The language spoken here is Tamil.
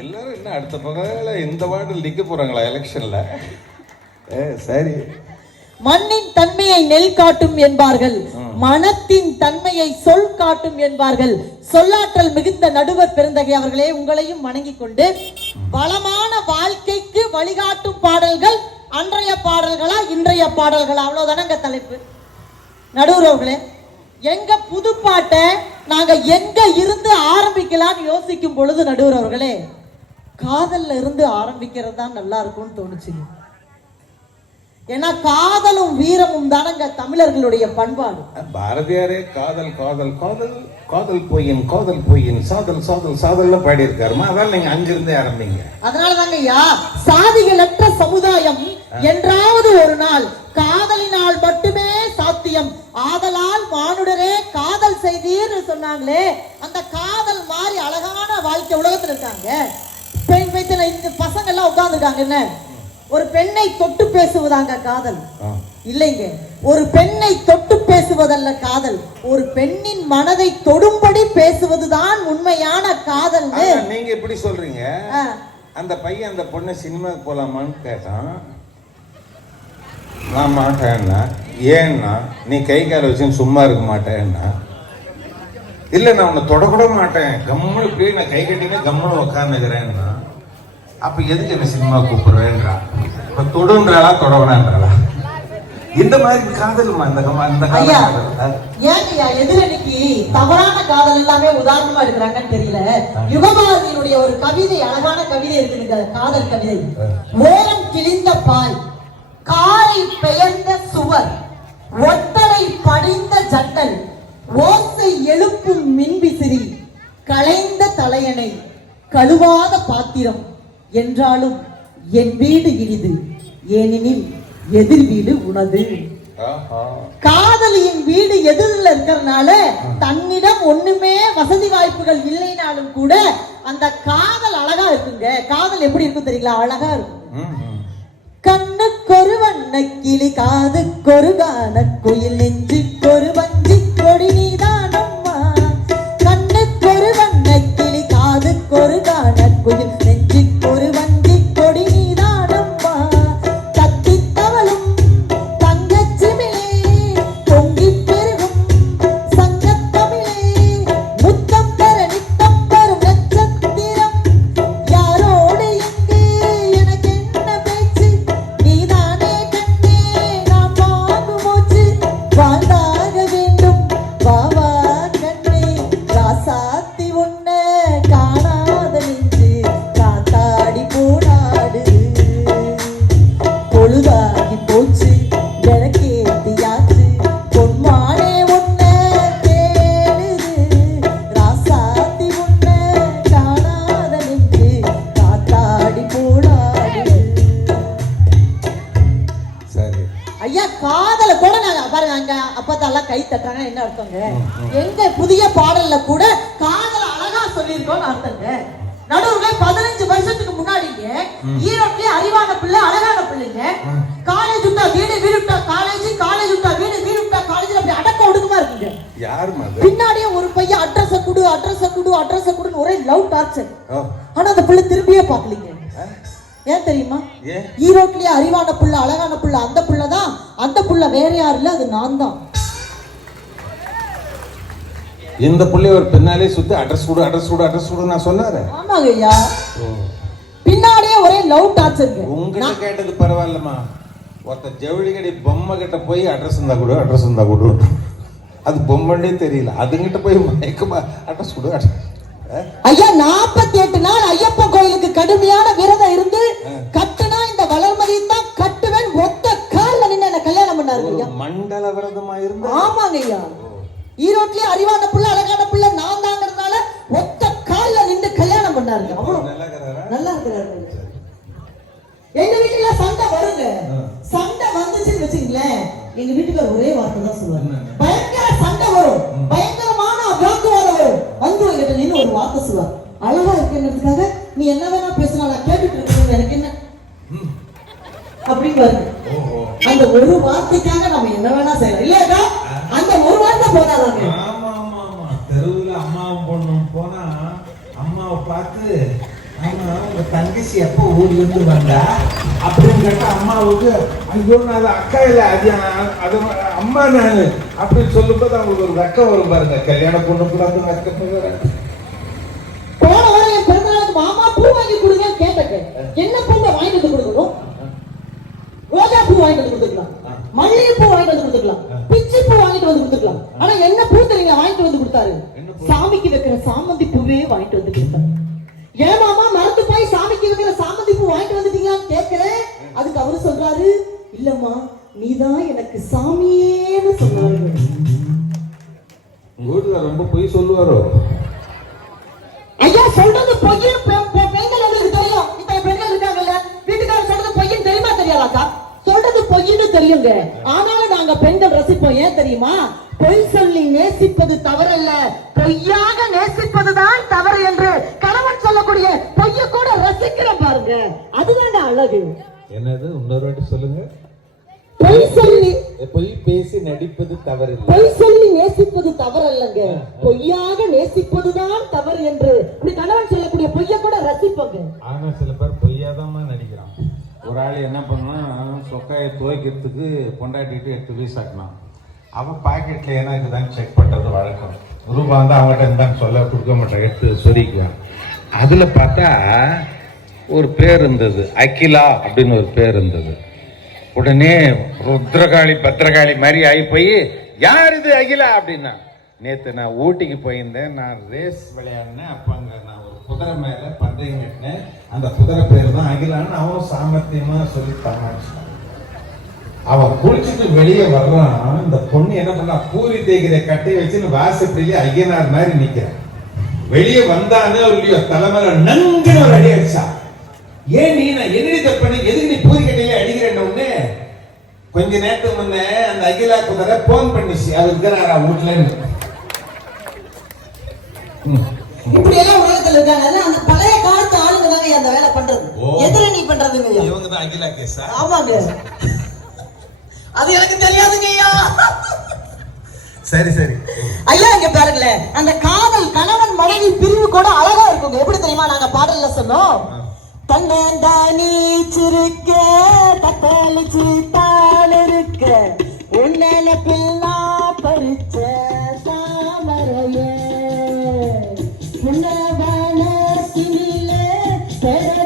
எல்லாரும் என்ன அடுத்த பகல இந்த வார்டில் நிக்க போறாங்களா எலெக்ஷன்ல? ஏ சரி. மண்ணின் தன்மையை நெல் காட்டும் என்பார்கள். மனத்தின் தன்மையை சொல் காட்டும் என்பார்கள். சொல்லாற்றல் மிகுந்த நடுவர் பெருந்தகை அவர்களே உங்களையும் வணங்கிக் கொண்டு வளமான வாழ்க்கைக்கு வழிகாட்டும் பாடல்கள் அன்றைய பாடல்களா இன்றைய பாடல்களா? அவ்வளவுதானங்க தலைப்பு. நடுவர் அவர்களே எங்க புது பாட்டை நாங்க எங்க இருந்து ஆரம்பிக்கலாம்னு யோசிக்கும் பொழுது நடுவர் அவர்களே காதல்ல இருந்து ஆரம்பிக்கிறது தான் நல்லா இருக்கும்னு தோணுச்சுங்க ஏன்னா காதலும் வீரமும் தானங்க தமிழர்களுடைய பண்பாடு. பாரதியாரே காதல் காதல் காதல் காதல் பொய்யின் காதல் பொய்யின் சாதல் சாதல் சாதல்ல பாடி இருக்காருமா அதான் நீங்க அங்கிருந்தே ஆரம்பிங்க. அதனால தாங்க ஐயா சாதிகளற்ற சமுதாயம் என்றாவது ஒரு நாள் காதலினால் மட்டுமே சாத்தியம். ஆதலால் மானுடரே காதல் செய்தீர்னு சொன்னாங்களே அந்த காதல் மாதிரி அழகான வாழ்க்கை உலகத்துல இருக்காங்க பெண் வைத்துல இந்த பசங்க எல்லாம் உட்கார்ந்துருக்காங்க. என்ன? ஒரு பெண்ணை தொட்டு பேசுவதாங்க காதல். இல்லைங்க. ஒரு பெண்ணை தொட்டு பேசுவதல்ல காதல். ஒரு பெண்ணின் மனதை தொடும்படி பேசுவதுதான் உண்மையான காதல்னு. ஆனா, நீங்க இப்படி சொல்றீங்க. அந்த பையன் அந்த பொண்ணை சினிமாக்கு போலாமான்னு கேட்டான். நான் மாட்டேன்னா ஏன்னா நீ கை கால வச்சுன்னு சும்மா இருக்க மாட்டேன்னா. இல்ல நான் உன்னை தொடக்கூட மாட்டேன். கம்முனு இப்படியே நான் கை கட்டினா கம்முனு உட்காந்துக்கிறேன்னா அப்ப எதுக்கு என்ன சினிமா கூப்பிடுறேன்றா? இப்ப தொடுன்றாளா தொடவனான்றாளா? இந்த மாதிரி காதல்மா இந்த இந்த. ஏங்கய்யா எதிரணிக்கு தவறான காதல் எல்லாமே உதாரணமா இருக்கிறாங்கன்னு தெரியல. யுகபாரதியினுடைய ஒரு கவிதை அழகான கவிதை இருக்குதுங்க காதல் கவிதை. ஓரம் கிழிந்த பாய் காரை பெயர்ந்த சுவர் ஒட்டடை படிந்த ஜன்னல் ஓசை எழுப்பும் மின்விசிறி களைந்த தலையணை கழுவாத பாத்திரம் என்றாலும் என் வீடு இனிது ஏனெனில் எதிர் வீடு உனது. காதலியின் வீடு எதிரில் இருக்கிறதுனால தன்னிடம் ஒண்ணுமே வசதி வாய்ப்புகள் இல்லைனாலும் கூட அந்த காதல் அழகா இருக்குங்க காதல் எப்படி இருக்கும் தெரியல அழகா இருக்கும். கண்ணுக்கொரு வண்ண கிளி காதுக்கொரு கான குயில் காதல கூட நாங்க பாருங்க அங்க அப்பத்தாலாம் கை தட்டுறாங்க என்ன அர்த்தங்க? எங்க புதிய பாடல்ல கூட காதல அழகா சொல்லியிருக்கோம்னு அர்த்தங்க. நடுவுல பதினஞ்சு வருஷத்துக்கு முன்னாடிங்க ஈரோட்லயே அறிவான பிள்ளை அழகான பிள்ளைங்க. காலேஜ் விட்டா வீடு வீடு விட்டா காலேஜ் காலேஜ் விட்டா வீடு வீடு விட்டா காலேஜ் அப்படி அடக்க ஒடுக்கமா இருக்குங்க. பின்னாடியே ஒரு பையன் அட்ரஸ குடு அட்ரஸ குடு அட்ரஸ குடுன்னு ஒரே லவ் டார்ச்சர் ஆனா அந்த பிள்ளை திரும்பியே பார்க்கலீங்க. ஏன் தெரியுமா? ஈரோட்லயே அறிவான புள்ள அழகான புள்ள அந்த புள்ள தான் அந்த புள்ள வேற யாரும் இல்ல? அது நான் தான். இந்த புள்ளை ஒரு பின்னாலே சுத்தி அட்ரஸ் கொடு அட்ரஸ் கொடு அட்ரஸ் கொடு நான் சொன்னாரு. ஆமாங்க ஐயா. பின்னாடியே ஒரே லவ் டார்ச்சருங்க உங்ககிட்ட கேட்டது பரவாயில்லம்மா. ஒருத்த ஜவுளி கடை பொம்மை கிட்ட போய் அட்ரஸ் இருந்தா கொடு அட்ரஸ் இருந்தா கொடு. அது பொம்மைன்னே தெரியல. அதுங்கிட்ட போய் மயக்கமா அட்ரஸ் கொடு? ஐயா நாற்பத்தி எட்டு நாள் ஐயப்பன் கோயிலுக்கு கடுமையான விரதம் இருந்து கட்டுனா இந்த வளர்மதியும் தான் கட்டுவேன் ஒத்த ஒரு ஐயா. மண்டல விரதமா இருந்தா ஆமாங்க ஐயா. ஈரோட்லயே அறிவான புள்ள அழகான புள்ள நான் தாங்கிறதுனால ஒத்த கால்ல நின்று கல்யாணம் பண்ணாருங்க. அவ்வளவு நல்லா இருக்கிறாரு? எங்க வீட்டுல சண்டை வருங்க. சண்டை வந்துச்சுன்னு வச்சுங்களேன் எங்க வீட்டுல ஒரே வார்த்தை தான் சொல்லுவாங்க. ஒரு வார்த்தைக்காக நம்ம என்ன வேணா செய்யலாம். இல்லையாக்கா அந்த ஒரு வார்த்தை போதாதாங்க ஆமா ஆமா ஆமா தெருவுல அம்மாவும் பொண்ணும் போனா அம்மாவை பார்த்து ஆமா உங்க தங்கச்சி எப்போ ஊர்ல இருந்து வந்தா? அப்படின்னு கேட்டா அம்மாவுக்கு ஐயோ நான் அது அக்கா இல்ல அது அது அம்மா நானு அப்படின்னு சொல்லும்போது அவங்களுக்கு ஒரு வெக்கம் வரும் பாருங்க. கல்யாண பொண்ணு கூட அந்த வெக்கம் போன வாரம் என் பிறந்தநாளுக்கு மாமா பூ வாங்கி கொடுங்க கேட்டக்கு என்ன கொடுக்கணும் ரோஜா பூ வாங்கிட்டு வந்து கொடுத்துக்கலாம். மல்லிகை பூ வாங்கிட்டு வந்து கொடுத்துக்கலாம். பிச்சி பூ வாங்கிட்டு வந்து கொடுத்துக்கலாம். ஆனா என்ன பூ தெரியுங்க வாங்கிட்டு வந்து கொடுத்தாரு? சாமிக்கு வைக்கிற சாமந்தி பூவே வாங்கிட்டு வந்து கொடுத்தாரு. ஏன் மாமா மறந்து போய் சாமிக்கு வைக்கிற சாமந்தி பூ வாங்கிட்டு வந்துட்டீங்களான்னு கேட்கிறேன் அதுக்கு அவரு சொல்றாரு இல்லம்மா நீதான் எனக்கு சாமியேன்னு சொன்னாரு. வீட்டுல ரொம்ப பொய் சொல்லுவாரோ? ஐயா சொல்றது பொய்யும் பெ- பெ- பெண்கள் எங்களுக்கு தெரியும் இத்தனை பெண்கள் இருக்காங்கல்ல வீட்டுக்காரர் சொல்றது பொய்யும் தெரியுமா தெரியாதாக்கா சொல்றது பொய்ன்னு தெரியுங்க. ஆனாலும் நாங்க பெண்கள் ரசிப்போம். ஏன் தெரியுமா? பொய் சொல்லி நேசிப்பது தவறல்ல. பொய்யாக நேசிப்பதுதான் தவறு என்று கணவன் சொல்லக்கூடிய பொய்ய கூட ரசிக்கிறோம் பாருங்க. அதுதாங்க அழகு. என்னது? இன்னொரு வாட்டி சொல்லுங்க. பொய் சொல்லி பொய் பேசி நடிப்பது தவறில்லை. பொய் சொல்லி நேசிப்பது தவறல்லங்க. பொய்யாக நேசிப்பதுதான் தவறு என்று. இப்படி கணவன் சொல்லக்கூடிய பொய்ய கூட ரசிப்போங்க. ஆனா சில பேர் நடிக்கிறான் ஒரு ஆள் என்ன பண்ணான் சொக்காயை துவைக்கிறதுக்கு பொண்டாட்டிட்டு எடுத்து வீசாட்டினான் அவன் பாக்கெட்டில் ஏன்னா இதுதான் செக் பண்ணுறது வழக்கம். ரூபா வந்து அவங்ககிட்ட இருந்தான்னு சொல்ல கொடுக்க மாட்டேன் எடுத்து சொரிக்குவான் அதில் பார்த்தா ஒரு பேர் இருந்தது அகிலா அப்படின்னு ஒரு பேர் இருந்தது. உடனே ருத்ரகாளி பத்திரகாளி மாதிரி ஆகி போய் யார் இது அகிலா? அப்படின்னா நேத்து நான் ஊட்டிக்கு போயிருந்தேன் நான் ரேஸ் விளையாடினேன். அப்போ அங்கே நான் ஒரு குதிரை மேலே பந்தயம் கட்டினேன். அந்த குதிரை பேர் தான் அகிலான்னு அவன் சாமர்த்தியமா சொல்லி அவன் குளிச்சுட்டு வெளியே வர்றான். இந்த பொண்ணு என்ன பண்ணா பூரி தேய்கிற கட்டையை வச்சுன்னு வாசப்படியே ஐயனார் மாதிரி நிக்கிறான் வெளியே வந்தானே இல்லையோ தலைமையில நங்குன்னு ஒரு அடி அடிச்சா. ஏன் நீ நான் என்னடி தப்பண்ணி எதுக்கு நீ பூரி கட்டையில அடிக்கிறேன்னு உடனே? கொஞ்ச நேரத்துக்கு முன்ன அந்த அகிலா குதிரை போன் பண்ணிச்சு. அவர் இருக்கிறாரா வீட்டுலன்னு இப்படி எல்லாம் உலகத்துல இருக்காங்க. அந்த பழைய காலத்து ஆளுங்க தாங்க அந்த வேலை பண்றது. எதிரணி பண்றதுங்க. இவங்க தான் அகிலா கேஸா? ஆமாங்க அது எனக்கு தெரியாதுங்க ஐயா. சரி சரி. ஐயா இங்க பாருங்களேன் அந்த காதல் கணவன் மனைவி பிரிவு கூட அழகா இருக்குங்க. எப்படி தெரியுமா நாங்க பாடல்ல சொன்னோம்? தன்னந்தானி சிறுக்க தத்தளிச்சு தான் இருக்க. உன்னெனப்பில் நான் பறிச்ச தாமரையே. ustedes